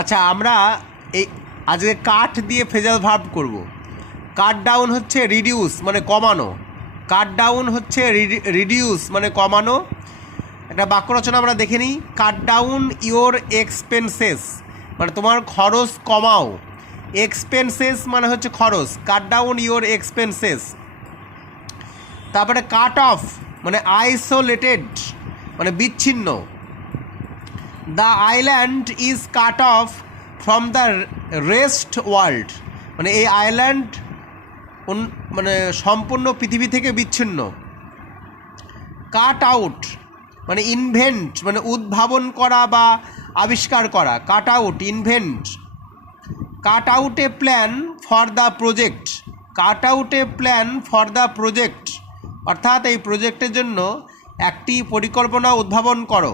আচ্ছা, আমরা এই আজকে কাট দিয়ে ফ্রেজাল ভার্ব করব। কাট ডাউন হচ্ছে রিডিউস মানে কমানো, কাট ডাউন হচ্ছে রিডিউস মানে কমানো। একটা বাক্য রচনা আমরা দেখে নিই। কাট ডাউন ইওর এক্সপেন্সেস মানে তোমার খরচ কমাও। এক্সপেন্সেস মানে হচ্ছে খরচ, কাট ডাউন ইওর এক্সপেন্সেস। তারপরে কাট অফ মানে আইসোলেটেড মানে বিচ্ছিন্ন। The island is cut off from the rest world মানে এই আইল্যান্ড মানে সম্পূর্ণ পৃথিবী থেকে বিচ্ছিন্ন। কাট আউট মানে ইনভেন্ট মানে উদ্ভাবন করা বা আবিষ্কার করা, cut out invent. Cut out A plan for the project, cut out A plan for the project অর্থাৎ এই প্রজেক্টের জন্য একটি পরিকল্পনা উদ্ভাবন করো।